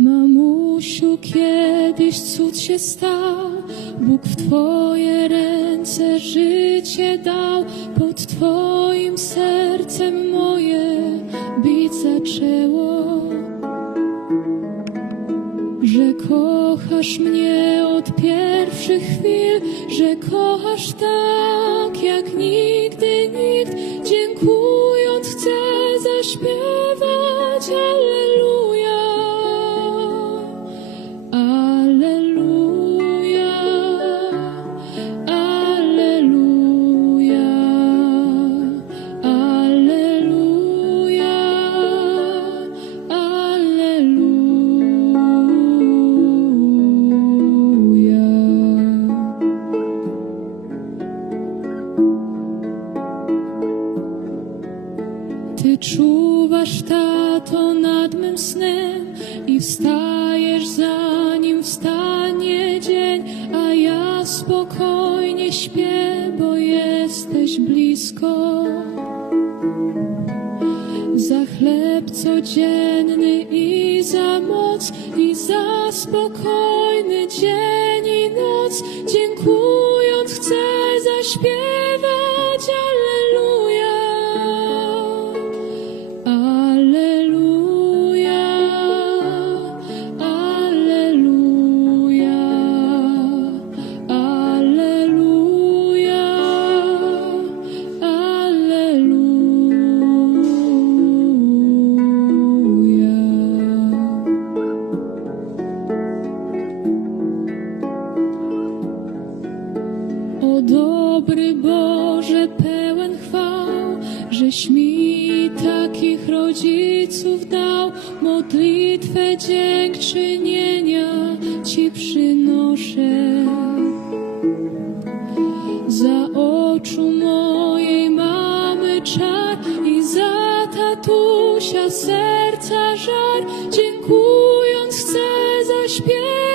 Mamusiu, kiedyś cud się stał, Bóg w Twoje ręce życie dał, pod Twoim sercem moje bić zaczęło. Kochasz mnie od pierwszych chwil, że kochasz tak jak nigdy nikt. Dziękując chcę zaśpiewać Ty czuwasz, tato, nad mym snem i wstajesz zanim wstanie dzień, a ja spokojnie śpię, bo jesteś blisko. Za chleb codzienny i za moc i za spokojny dzień i noc. Dziękując chcę zaśpiewać Dobry Boże, pełen chwał, żeś mi takich rodziców dał, modlitwę dziękczynienia Ci przynoszę. Za oczu mojej mamy czar i za tatusia serca żar, dziękując chcę zaśpiewać.